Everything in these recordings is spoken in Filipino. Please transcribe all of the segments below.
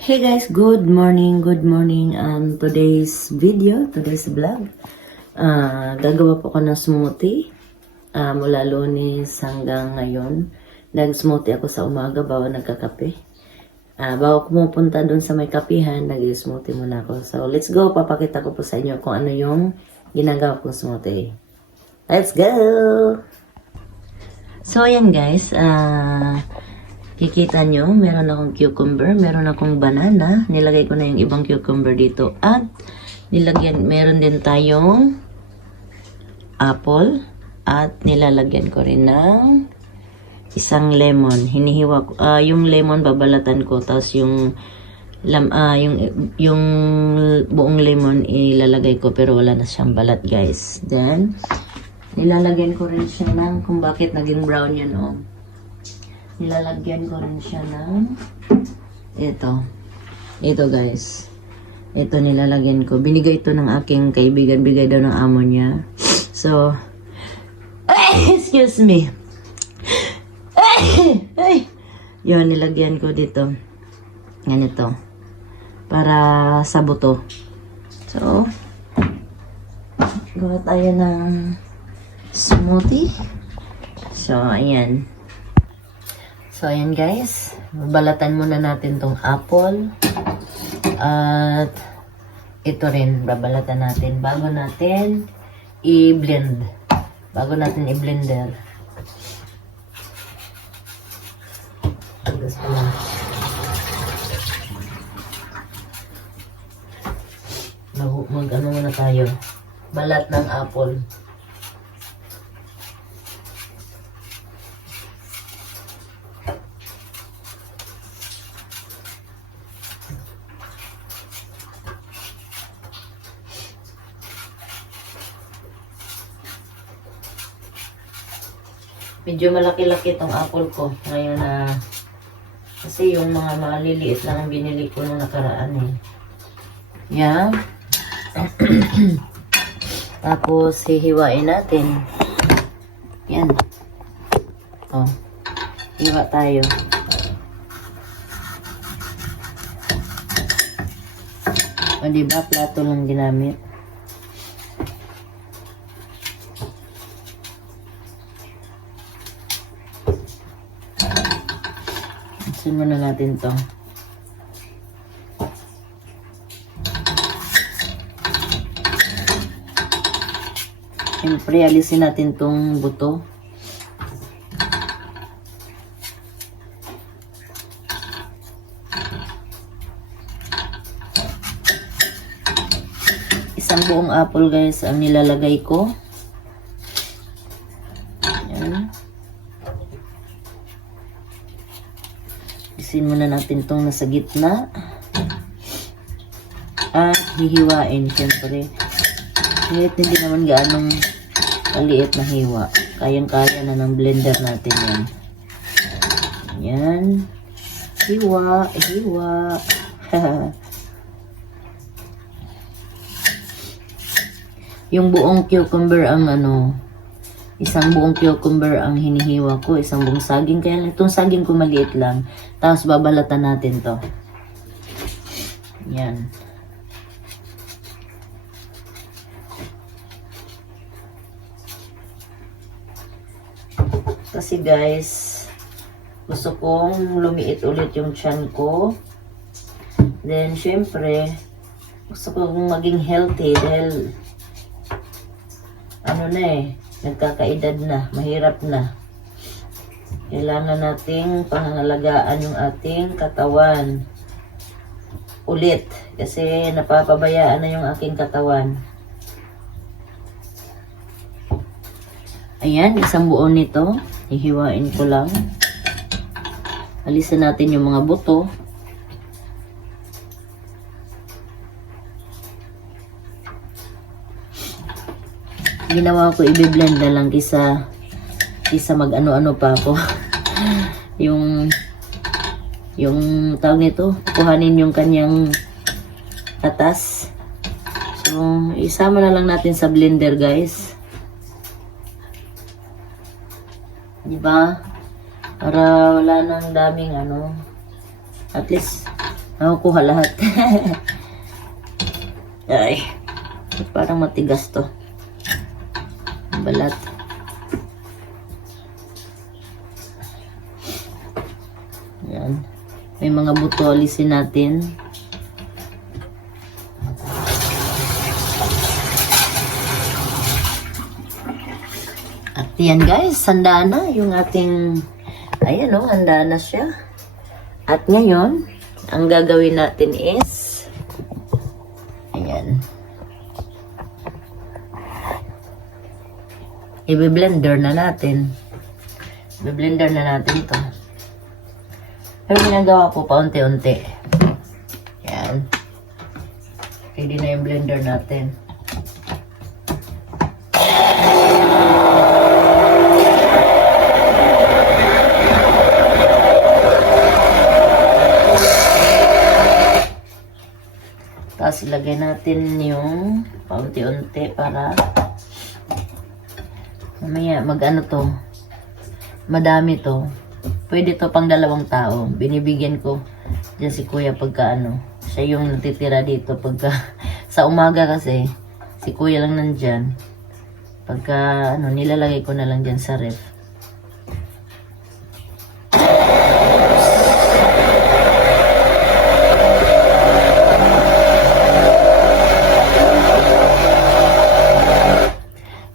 Hey guys, good morning, good morning. Um, today's video, today's vlog. Ah, gagawa po ko ng smoothie. Ah, mula lunes hanggang ngayon. Nag-smoothie ako sa umaga bago nagkakape. Ah, bago pumupunta dun sa may kapihan, nag-smoothie muna ako. So, let's go. Papakita ko po sa inyo kung ano yung ginagawa kong smoothie. Let's go! So, ayan guys. Ah, Kikita nyo, meron akong cucumber, meron akong banana. Nilagay ko na yung ibang cucumber dito. At nilagyan, meron din tayong apple. At nilalagyan ko rin ng isang lemon. Hinihiwa ko, ah, yung lemon babalatan ko. Tapos yung, lam, ah, yung, yung buong lemon ilalagay ko pero wala na siyang balat guys. Then, nilalagyan ko rin siya ng kung bakit naging brown yun oh nilalagyan ko rin siya ng ito. Ito guys. Ito nilalagyan ko. Binigay ito ng aking kaibigan. Bigay daw ng amo niya. So, excuse me. Ay, yun, nilagyan ko dito. Ganito. Para sa buto. So, gawa tayo ng smoothie. So, ayan. So, ayan guys. Balatan muna natin tong apple. At ito rin, babalatan natin bago natin i-blend. Bago natin i-blender. Tapos pala. Mag ano muna tayo. Balat ng apple. Medyo malaki-laki tong apple ko. Ngayon na kasi yung mga maliliit lang ang binili ko nung nakaraan eh. Yan. Tapos hihiwain natin. Yan. Oh. Hiwa tayo. O diba, plato lang ginamit. Isin muna natin to. Siyempre, alisin natin tong buto. Isang buong apple guys ang nilalagay ko. Yan. Isin muna natin tong nasa gitna. At hihiwain, syempre. Kahit hindi naman gaanong kaliit na hiwa. Kayang-kaya na ng blender natin yan. Yan. Hiwa, hiwa. Yung buong cucumber ang ano, isang buong cucumber ang hinihiwa ko, isang buong saging. Kaya itong saging ko maliit lang. Tapos babalatan natin to. Yan. Kasi guys, gusto kong lumiit ulit yung chan ko. Then, syempre, gusto kong maging healthy dahil ano na eh, nagkakaedad na, mahirap na. Kailangan nating pangangalagaan yung ating katawan. Ulit, kasi napapabayaan na yung aking katawan. Ayan, isang buo nito. Hihiwain ko lang. Alisan natin yung mga buto. Ginawa ko, i-blend na lang kisa kisa mag-ano-ano pa ako. yung yung tawag nito, kuhanin yung kanyang atas. So, isama na lang natin sa blender, guys. Di ba? Para wala nang daming ano. At least, Nakukuha lahat. Ay. Parang matigas to. Balat. Yan. May mga buto alisin natin. At yan guys, handa na yung ating, ayan o, handa na siya. At ngayon, ang gagawin natin is, i-blender na natin. I-blender na natin to. Pero ginagawa po paunti-unti. Yan. Ready na yung blender natin. Tapos ilagay natin yung paunti-unti para mamaya mag ano to? Madami to. Pwede to pang dalawang tao. Binibigyan ko dyan si kuya pagka ano siya yung natitira dito pagka sa umaga kasi si kuya lang nandyan. Pagka ano nilalagay ko na lang dyan sa ref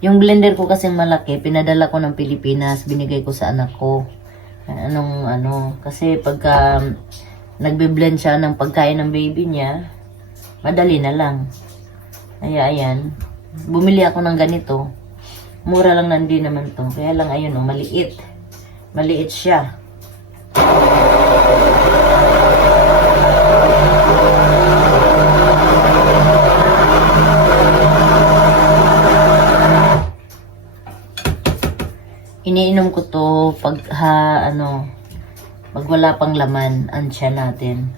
Yung blender ko kasing malaki, pinadala ko ng Pilipinas, binigay ko sa anak ko. Anong ano, kasi pagka nagbe-blend siya ng pagkain ng baby niya, madali na lang. Kaya ayan, bumili ako ng ganito. Mura lang nandi naman to. Kaya lang ayun oh, maliit. Maliit siya. Iniinom ko to pag ha, ano, pag wala pang laman, ang tiyan natin.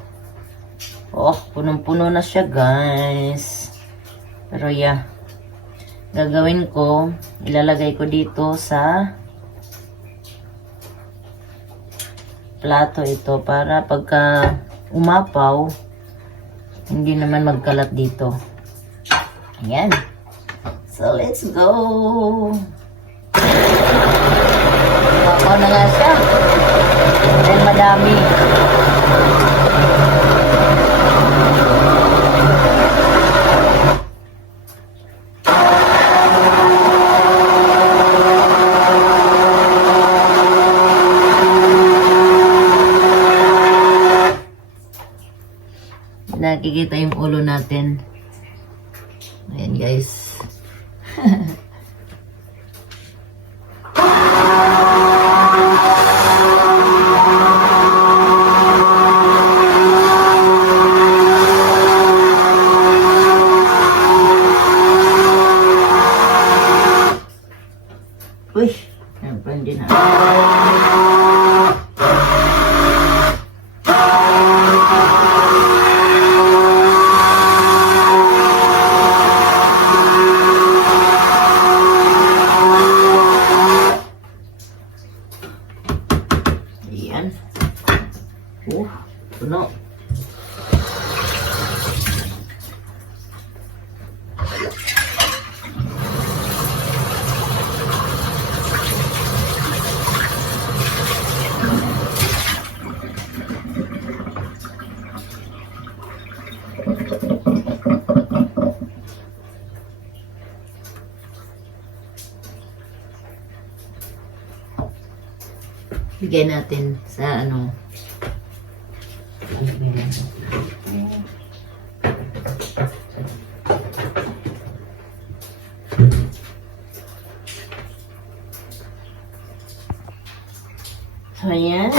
Oh, punong-puno na siya, guys. Pero yeah, gagawin ko, ilalagay ko dito sa plato ito para pagka umapaw, hindi naman magkalat dito. Ayan. So, let's go! Na nga siya. Dahil madami. Nakikita yung ulo natin. Ayan guys. Uy, naprandi na. Ayan. Oh, puno. Bigay natin sa ano. So, ayan.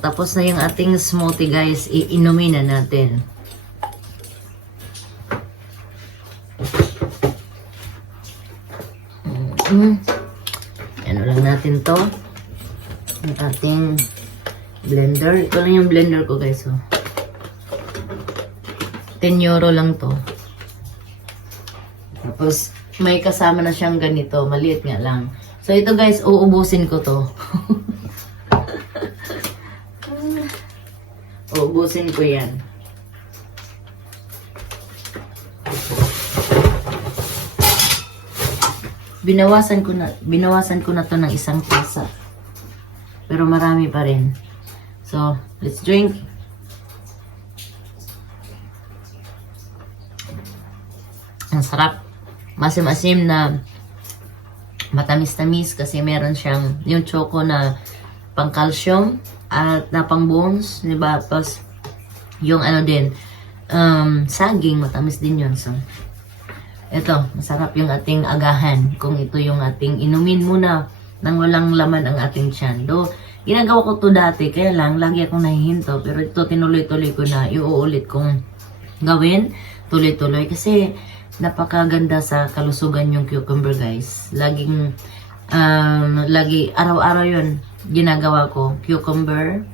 Tapos na yung ating smoothie guys. Iinumin na natin. Mm. Ano lang natin to. Ang ating blender. Ito lang yung blender ko guys. Oh. 10 euro lang to. Tapos, may kasama na siyang ganito. Maliit nga lang. So, ito guys, uubusin ko to. uubusin ko yan. Binawasan ko na, binawasan ko na to ng isang tasa. Pero marami pa rin. So, let's drink. Ang sarap. Masim-asim na matamis-tamis kasi meron siyang yung choco na pang calcium at na pang bones, di ba? Tapos yung ano din, um, saging, matamis din yun. So, ito, masarap yung ating agahan. Kung ito yung ating inumin muna nang walang laman ang ating tiyan. Do, ginagawa ko to dati, kaya lang, lagi akong nahihinto. Pero ito, tinuloy-tuloy ko na, iuulit kong gawin, tuloy-tuloy. Kasi, napakaganda sa kalusugan yung cucumber, guys. Laging, um, lagi, araw-araw yun, ginagawa ko. Cucumber,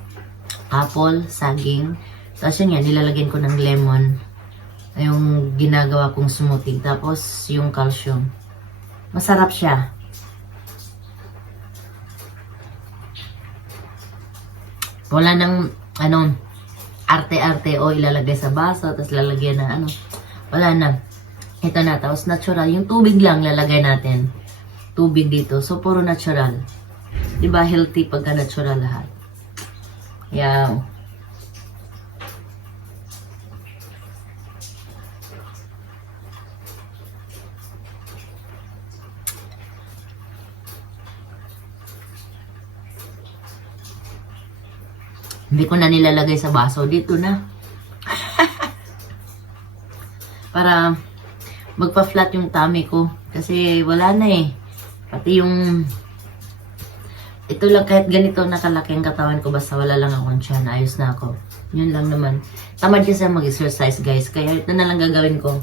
apple, saging. Tapos yun yan, nilalagyan ko ng lemon yung ginagawa kong smoothie. Tapos, yung calcium. Masarap siya. Wala nang, ano, arte-arte o ilalagay sa baso, tapos lalagyan ng ano. Wala na. Ito na, tapos natural. Yung tubig lang lalagay natin. Tubig dito. So, puro natural. Diba, healthy pagka natural lahat. Yeah. Hindi ko na nilalagay sa baso. Dito na. Para magpa-flat yung tummy ko. Kasi wala na eh. Pati yung... Ito lang kahit ganito nakalaki ang katawan ko basta wala lang akong tiyan. Ayos na ako. Yun lang naman. Tamad kasi mag-exercise guys. Kaya ito na lang gagawin ko.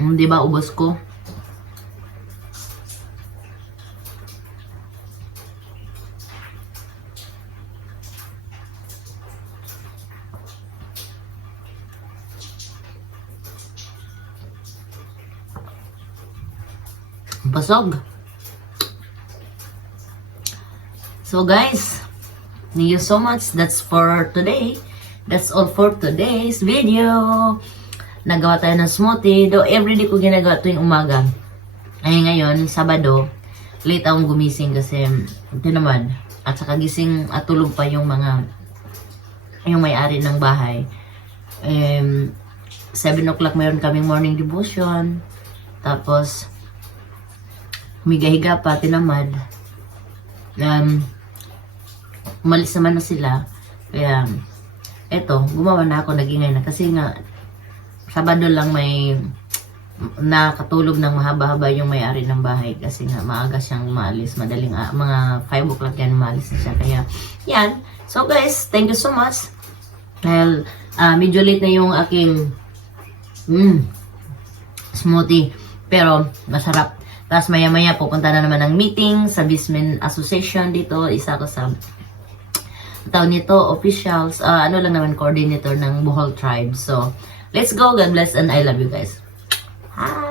Mm, di ba ubos ko? Basog. So guys, thank you so much. That's for today. That's all for today's video. Nagawa tayo ng smoothie. Though everyday ko ginagawa tuwing umaga. Ay ngayon, Sabado, late akong gumising kasi tinamad. At saka gising at tulog pa yung mga yung may-ari ng bahay. Um, 7 o'clock mayroon kaming morning devotion. Tapos, humiga-higa pa, tinamad. Um, umalis naman na sila. Kaya, eto, gumawa na ako, naging na. Kasi nga, Sabado lang may nakatulog ng mahaba-haba yung may-ari ng bahay kasi nga maaga siyang maalis, madaling ah, mga 5 o'clock yan maalis na siya. Kaya, yan. So guys, thank you so much. Dahil, ah, medyo late na yung aking mm, smoothie. Pero, masarap. Tapos maya-maya pupunta na naman ng meeting sa Bismen Association dito. Isa ko sa tawag nito, officials, ah, ano lang naman, coordinator ng Bohol Tribe. So, let's go. God bless and I love you guys. Hi!